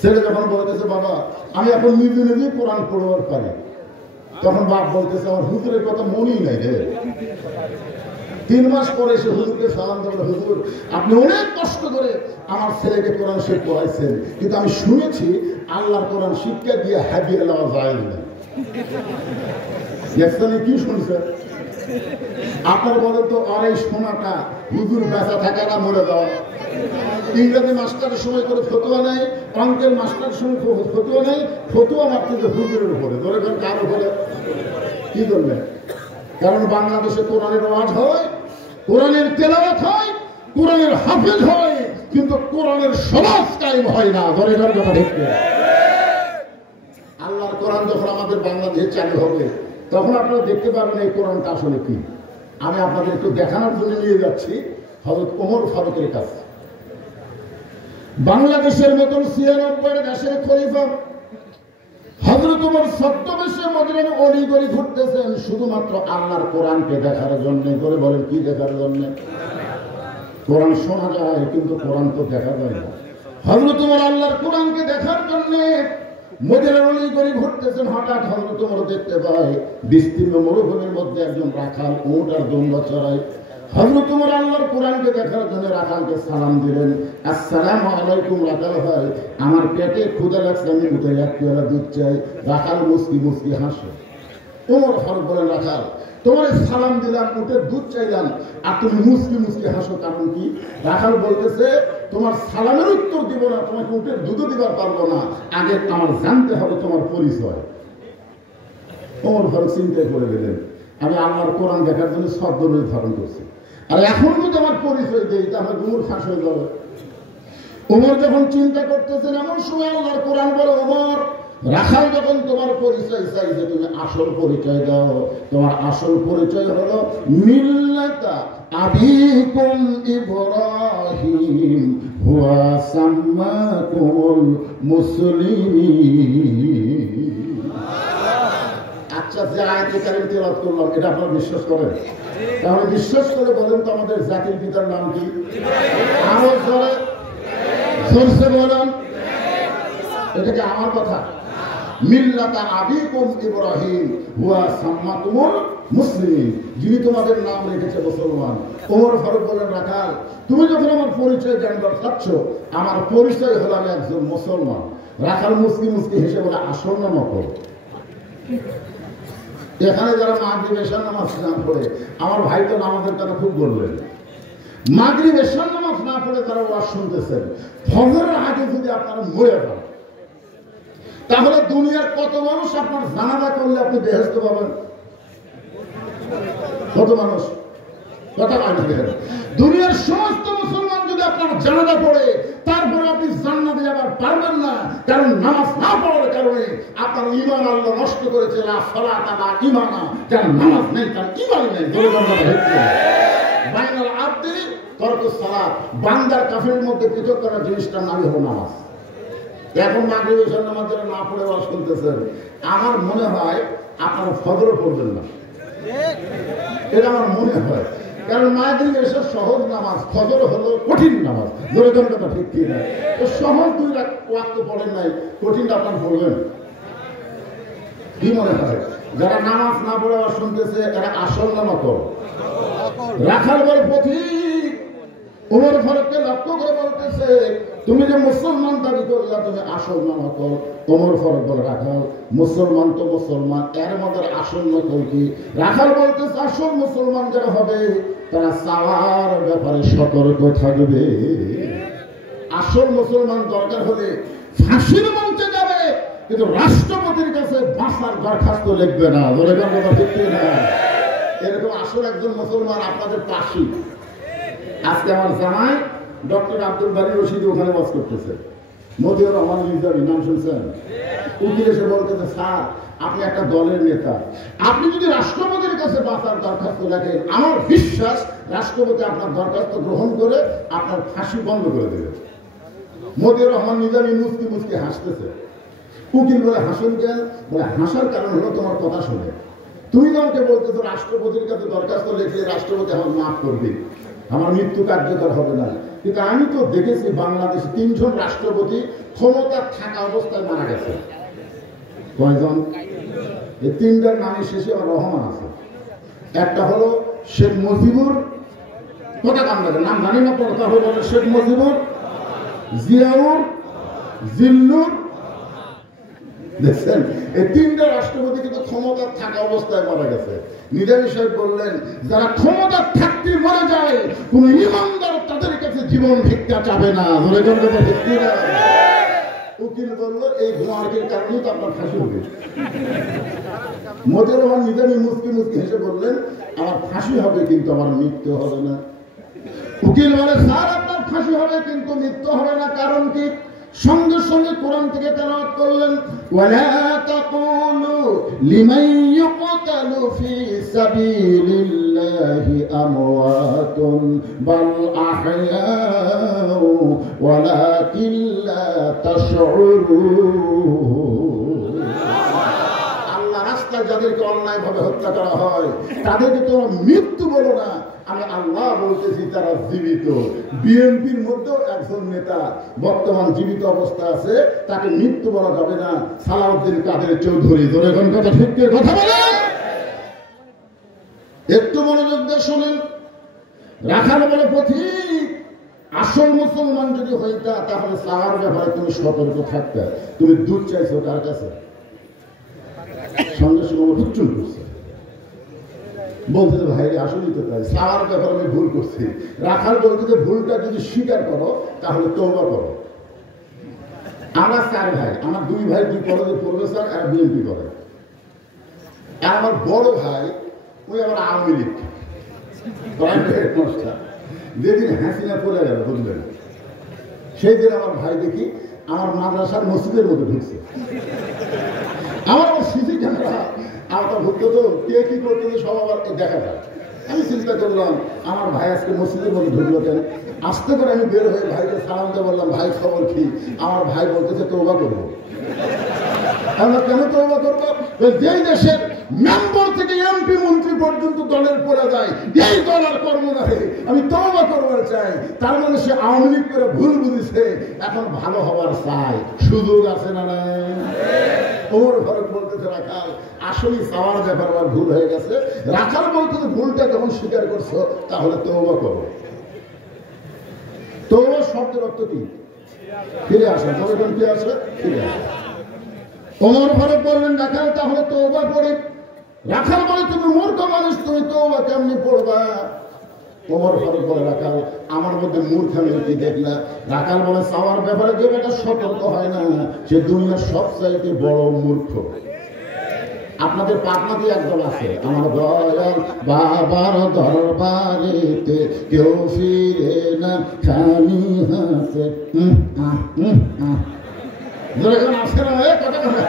ছেলে যখন বলতেছে বাবা আমি এখন নিজে নিজে কোরআন পড়বার পারি, তখন বাপ বলতেছে আমার হুজুরের কথা মনেই নাই রে। 3 মাস পরে এসে হুজুরকে সালাম দিল, হুজুর আপনি অনেক কষ্ট করে আমার ছেলেকে কোরআন শিক্ষা পড়াইছেন, কিন্তু আমি শুনেছি আল্লাহর কোরআন শিক্ষা দিয়ে হাবিয়ে লওয়া যায় না। কি শুনছেন আপনার? বলেন তো, আর এই শোনাটা হুজুর বেঁচা থাকা না মরে যাওয়া? ইংরেজি মাস্টারের সময় করে ফতুয়া নেই, অঙ্কের মাস্টারের সময় ফতুয়া নেই, ফতুয়া মাত্র হুজুরের উপরে, ধরে কার উপরে? কি করবেন? কারণ বাংলাদেশে কোরআনের ওয়াজ হয়, কোরআনের তেলাওয়াত হয়, কোরআনের হাফেজ হয়, কিন্তু কোরআনের সমাজ কায়েম হয় না। ধরে কথা ঠিক। আল্লাহর কোরআন যখন আমাদের বাংলাদেশে চালু হবে তখন আপনারা দেখতে পাবেন এই কোরআনটা আসলে কি। আমি আপনাদের একটু দেখানোর জন্য নিয়ে যাচ্ছি হযরত ওমর ফারুকের কাছে। বাংলাদেশের মতন ৯৬ দেশের খলিফা হযরত ওমর ছদ্মবেশে মদিনার অলিগলি ঘুরতেছেন শুধুমাত্র আল্লাহর কোরআনকে দেখার জন্য। করে বলেন কি দেখার জন্য? কোরআন শোনা যায় কিন্তু কোরআন তো দেখা যায় না। হযরত ওমর আল্লাহর কোরআনকে দেখার জন্য মদিনার অলিগলি ঘুরতেছেন। হঠাৎ হযরত ওমর দেখতে পায় বিস্তীর্ণ মরুভূমির মধ্যে একজন রাখাল উট আর দুম্বা চড়ায়। হযরত ওমর আল্লাহর কোরআনকে দেখার জন্য রাখালকে সালাম দিলেন, আসসালামু আলাইকুম রাখাল ভাই, আমার পেটে ক্ষুধা লাগছে, আমি উঠে এক পেয়ালা দুধ চাই। রাখাল মুস্কি মুস্কি হাসে। ওমর ফারুক বলেন, রাখাল তোমার সালাম দিলাম, উটের দুধ চাইলাম, আর তুমি মুস্কি মুস্কি হাসো, কারণ কি? রাখাল বলতেছে তোমার সালামের উত্তর দিব না, তোমাকে উটের দুধও দিবার পারবো না, আগে আমার জানতে হবে তোমার পরিচয়। ওমর ফারুক চিন্তায় পড়ে গেলেন, আমি আল্লাহর কোরআন দেখার জন্য ছদ্মবেশ ধারণ করছি, আর এখন যদি আমার পরিচয় দেই তাহলে গুমুর ফাঁস হয়ে যাবে। ওমর যখন চিন্তা করতেছেন এমন সময় আল্লাহর কোরআন বলে, ওমর রাখাল যখন তোমার পরিচয় চাইছে তুমি আসল পরিচয় দাও। তোমার আসল পরিচয় হলো মিল্লাতা আবিকুম ইব্রাহিম হুয়া সাম্মাকুমুল মুসলিমিন। আচ্ছা, যে আয়াতে কারীম তেলাওয়াত করলাম এটা আপনারা বিশ্বাস করেন? তাহলে বিশ্বাস করে বলেন তো আমাদের জাতির পিতার নাম কি? আরো জোরে জোরসে বলেন। এটা কি আমার কথা? মিল্লাতা আবিকুম ইব্রাহিম হুয়া সাম্মাকুমুল মুসলিমিন, যিনি তোমাদের নাম রেখেছে মুসলমান। ওমর ফারুক বলেন, রাখাল তুমি যখন আমার পরিচয় জানবার চাচ্ছ, আমার পরিচয় হলো আমি একজন মুসলমান। রাখাল মুস্কি মুস্কি হেসে বলে, আসল না নকল? এখানে যারা মাগরিব এশার নামাজ না পড়ে, আমার ভাই তো নামাজের কথা খুব বললেন, মাগরিব এশার নামাজ না পড়ে তারা ওয়াজ শুনতেছেন, ফজরের আগে যদি আপনারা মরে যান তাহলে দুনিয়ার কত মানুষ আপনার জানাজা করলে আপনি বেহেশত পাবেন? কত মানুষ? কথা বলেন। দুনিয়ার সমস্ত মুসলমান যদি আপনার জানাজা পড়ে তারপরে আপনি জান্নাতে যাবার পারবেন না, কারণ নামাজ না পড়ার কারণে আপনার ঈমান আল্লাহ নষ্ট করেছে। লা সালাতা লা ঈমানা, যার নামাজ নেই তার ঈমান নেই। বাইনাল আবদি তরকুস সালাত, বান্দার কাফেরের মধ্যে পৃথক করার জিনিসটার নামই হলো নামাজ। এখন মাগরিব এশার নামাজ যারা না পড়ে ওয়াজ শুনতেছেন, আমার মনে হয় আপনারা ফজরও পড়বেন না, এটা আমার মনে হয়। কারণ মাগরিব এশার সহজ নামাজ, ফজর হলো কঠিন নামাজ। জোরে জোরে কথা ঠিক কি না? তো সহজ 2 ওয়াক্ত পড়েন নাই, কঠিনটা আপনার পড়বেন। কি মনে হয় যারা নামাজ না পড়ে ওয়াজ শুনতেছে এরা আসল না নকল? রাখাল বলে পথিক ওমর ফারুককে লক্ষ্য করে বলতেছে, তুমি যে মুসলমান দাবি করলা তুমি আসল না নকল? ওমর ফারুক বলে, রাখাল মুসলমান তো মুসলমান, এর মধ্যে আসল নকল কি? রাখাল বলতেছে, আসল মুসলমান যারা হবে তারা চাওয়ার ব্যাপারে সতর্ক থাকবে। আসল মুসলমান দরকার হলে ফাঁসির মঞ্চে যাবে, কিন্তু রাষ্ট্রপতির কাছে বাঁচার দরখাস্ত লিখবে না। বলে কথা ঠিক না? এরকম আসল একজন মুসলমান আপনাদের পাশে। আজকে আমার জামাই ডক্টর আব্দুল বারী রশিদ ওখানে ওয়াজ করতেছে, মতিউর রহমান নিজামী নাম শুনছেন? উকিল এসে বলতেছে, স্যার আপনি একটা দলের নেতা, আপনি যদি রাষ্ট্রপতির কাছে বাঁচার দরখাস্ত লেখেন আমার বিশ্বাস রাষ্ট্রপতি আপনার দরখাস্ত গ্রহণ করে আপনার ফাঁসি বন্ধ করে দেবে। মতিউর রহমান নিজামী মুস্কি মুস্কি হাসতেছে। উকিল বলে, হাসুন কেন? বলে, হাসার কারণ হলো তোমার কথা শুনে তুমি আমাকে বলতেছো রাষ্ট্রপতির কাছে দরখাস্ত লিখলে রাষ্ট্রপতি আমার মাফ করবে, আমার মৃত্যু কার্যকর হবে না। কিন্তু আমি তো দেখেছি বাংলাদেশে 3 জন রাষ্ট্রপতি ক্ষমতা থাকা অবস্থায় মারা গেছে। কয়জন? এই 3টার নামের শেষে আমার রহমান আছে। একটা হলো শেখ মুজিবুর, কথা কান্দাদের নাম জানি না, কথা হলো শেখ মুজিবুর, জিয়াউর, জিল্লুর। দেখছেন, এই 3টা রাষ্ট্রপতি কিন্তু ক্ষমতা থাকা অবস্থায় মারা গেছে। নিজামী সাহেব বললেন, যারা ক্ষমতা থাকতে মারা যায় কোন ইমানদার তাদের কাছে জীবন ভিক্ষা চাবে না। উকিল বলল, এই ঘুমার্কের কারণেই তো আপনার ফাঁসি হবে। মতিউর রহমান নিজামী মুসকি মুসকি হেসে বললেন, আমার ফাঁসি হবে কিন্তু আমার মৃত্যু হবে না। উকিল বলে, স্যার আপনার ফাঁসি হবে কিন্তু মৃত্যু হবে না, কারণ কি? সঙ্গে সঙ্গে কোরআন থেকে তেলাওয়াত করলেন, ওয়ালা তাকুলু লিমান ইউকতালু ফি সাবিলিল্লাহি আমওয়াতুন বাল আহয়াউ ওয়ালাকিন লা তাশউরুন। আল্লাহ রাস্তায় যাদেরকে অন্যায়ভাবে হত্যা করা হয় তাদেরকে তোমরা মৃত্যু বলো না, আমি আল্লাহ বলতেছি তারা জীবিত। বিএনপির মধ্যেও একজন নেতা বর্তমান জীবিত অবস্থা আছে, তাকে মৃত্যু বলা যাবে না। সালাউদ্দিন কাদের চৌধুরী। ধরেন কথা ঠিক কথা বলে, একটু মনোযোগ দিয়ে শোনেন। রাখাল বলে, পথিক আসল মুসলমান যদি হইতা তাহলে চাওয়ার ব্যাপারে তুমি সতর্ক থাকতে। তুমি দুধ চাইছো কার কাছে? সঙ্গে সঙ্গে হুচ্চুল করছে, বলতে ভাই আসলেই তো তাই, চাওয়ার ব্যাপারে আমি ভুল করছি। রাখাল বলতে যে ভুলটা যদি স্বীকার করো তাহলে তওবা করো। আমরা 4 ভাই, আমার 2 ভাই 2 কলেজে প্রফেসর আর বিএনপি করে। আর আমার বড় ভাই ওই আমার আওয়ামী লীগ যেদিন হাসিনা পড়ে গেল বুঝলেন, সেই দিন আমার ভাই দেখি আমার মাদ্রাসার মসজিদের মধ্যে ঢুকছে। আমার সিসি ক্যামেরা আমার ভুলতো তো কে কি করতে সব আবার দেখা যায়। আমি চিন্তা করলাম আমার ভাই আজকে মসজিদের মধ্যে ঢুকলো কেন? আস্তে করে আমি বের হয়ে ভাইকে সালাম দিয়ে বললাম, ভাই খবর কি? আমার ভাই বলতেছে তওবা করবো। আমরা কেন তওবা করবো? যেই দেশের মেম্বার থেকে এমপি মন্ত্রী পর্যন্ত দলের পড়ে যায়, এই দল আর কর্ম নয়, আমি তওবা করবার চাই। তার মানে সে আওয়ামী লীগ করে ভুল বুঝেছে, এখন ভালো হওয়ার চাই। সুযোগ আছে না নাই? ওর ঘরে বলতেছে রাখাল আসলে চাওয়ার ব্যাপার আমার ভুল হয়ে গেছে। রাখাল বলতেছে ভুলটা যখন স্বীকার করছো তাহলে তওবা করো। তওবা শব্দের অর্থ কি? ফিরে আসা। যখন কি আসে ফিরে আসা। ওমর ফারুক বললেন, রাখাল তাহলে তওবা করে। রাখাল বলে, তুমি মূর্খ মানুষ, তুমি তওবা কেমনি পড়বা? ওমর ফারুক বলে, রাখাল আমার মধ্যে মূর্খামি কি দেখলা? রাখাল বলে, চাওয়ার ব্যাপারে যে একটা সতর্ক হয় না সে দুনিয়ার সবচাইতে বড় মূর্খ। আপনাদের পাটনা দিয়ে একদল আছে, আমার দয়াল বাবার দরবারেতে কেউ ফিরে না খালি হাতে। আসে না কথা কথা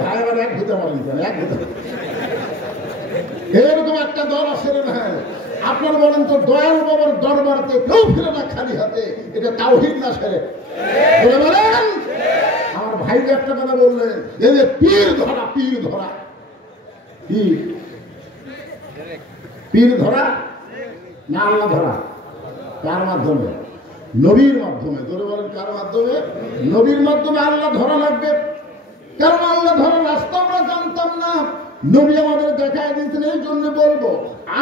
ভাই আমার এক ভূতে মারেন, এক ভূতে এরকম একটা দল আসে না। আপনারা বলেন তো, দয়াল বাবার দরবারতে কেউ ফিরে না খালি হাতে, এটা তাওহীদ না শিরক? বলেন। আমার ভাইকে একটা কথা বললেন, এই যে পীর ধরা, পীর ধরা, পীর ধরা না আল্লাহ ধরা? কার মাধ্যমে? নবীর মাধ্যমে। ধরে বলেন কার মাধ্যমে? নবীর মাধ্যমে আল্লাহ ধরা লাগবে। কারণ আল্লাহ ধরার রাস্তা আমরা জানতাম না, নবী আমাদের দেখায় দিয়েছেন। এই জন্য বলবো,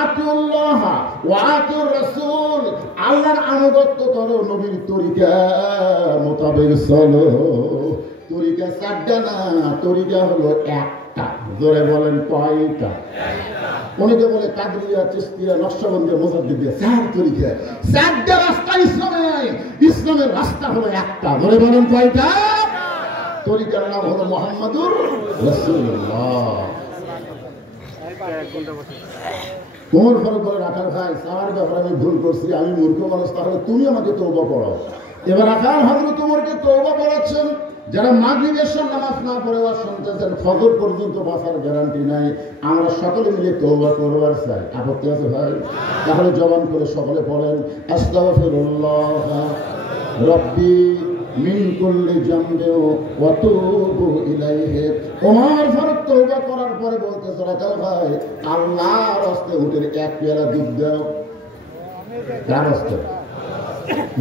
আতিউল্লাহ ওয়া আতিউর রাসূল, আল্লাহর আনুগত্য করো, নবীর তরিকা মোতাবেক চলো। তরিকা 4টা না, তরিকা হলো একটা। জোরে বলেন কয়টা? অনেকে বলে কাদরিয়া, চিশতিয়া, নকশবন্দিয়া, মুজাদ্দিদিয়া 4 তরিকা। 4টা রাস্তা ইসলামে নাই, ইসলামের রাস্তা হলো একটা। জোরে বলেন কয়টা? তরিকার নাম হলো মুহাম্মাদুর রাসূলুল্লাহ। ওমর ফারুক বলে, রাখাল ভাই চাওয়ার ব্যাপারে আমি ভুল করছি, আমি মূর্খ মানুষ, তাহলে তুমি আমাকে তওবা পড়াও। এবার রাখাল হযরত ওমরকে তওবা পড়াচ্ছেন। যারা মাগরিবের নামাজ না পড়ে ওয়াজ শুনতেছেন, ফজর পর্যন্ত বাঁচার গ্যারান্টি নাই। আমরা সকলে মিলে তওবা করবার চাই। আপত্তি আছে ভাই? তাহলে জবান করে সকলে পড়েন, আস্তাগফিরুল্লাহ রাব্বি মিন কুল্লি জামবি ওয়া তুবু ইলাইহি। ওমর ফারুক তওবা করার পরে বলতেছে, রাখাল ভাই আল্লাহর রাস্তায় উঠে 1 পেয়ালা দুধ দাও। কার রাস্তায়?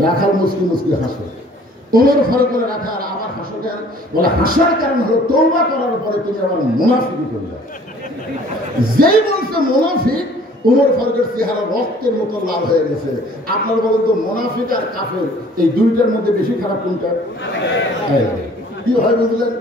রাখাল মুসকি মুসকি হাসে। ওমর ফারুক বলে রাখাল আবার হাসো কেন? বলে হাসার কারণ হলো তওবা করার পরে তুমি আবার মুনাফিকি করলে। যেই বলছে মুনাফিক, ওমর ফারুকের চেহারা রক্তের মতো লাল হয়ে গেছে। আপনার বলেন তো মুনাফিক আর কাফের এই দুইটার মধ্যে বেশি খারাপ কোনটা? কি হয় বুঝলেন?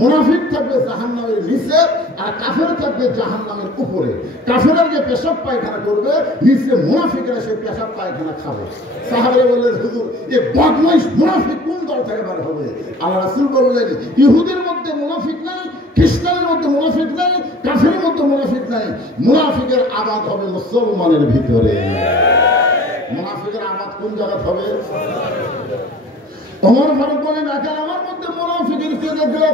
মুনাফিক থাকবে জাহান্নামের নিচে আর কাফের থাকবে জাহান্নামের উপরে। কাফেরা যে পেশাব পায়খানা করবে, নিচে মুনাফিকরা সে পেশাব পায়খানা খাবে। সাহাবায়ে বললেন হুজুর এই বদমাইশ মুনাফিক কোন দল থেকে বার হবে? আল্লাহ রাসূল বললেন ইহুদের মধ্যে মুনাফিক নাই, খ্রিস্টানের মধ্যে মুনাফিক নাই, কাফেরের মধ্যে মুনাফিক নাই। মুনাফিকের আবাদ হবে মুসলমানের ভিতরে। মুনাফিকের আবাদ কোন জায়গা হবে? ওমর ফারুক বলেন রাখাল আমার মধ্যে মুনাফিকের চেয়ে